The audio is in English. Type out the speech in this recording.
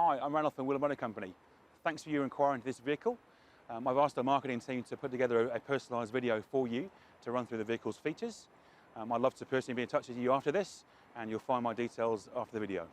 Hi, I'm Ranulph from Wheel & Motor Company. Thanks for your inquiry into this vehicle. I've asked our marketing team to put together a personalised video for you to run through the vehicle's features. I'd love to personally be in touch with you after this, and you'll find my details after the video.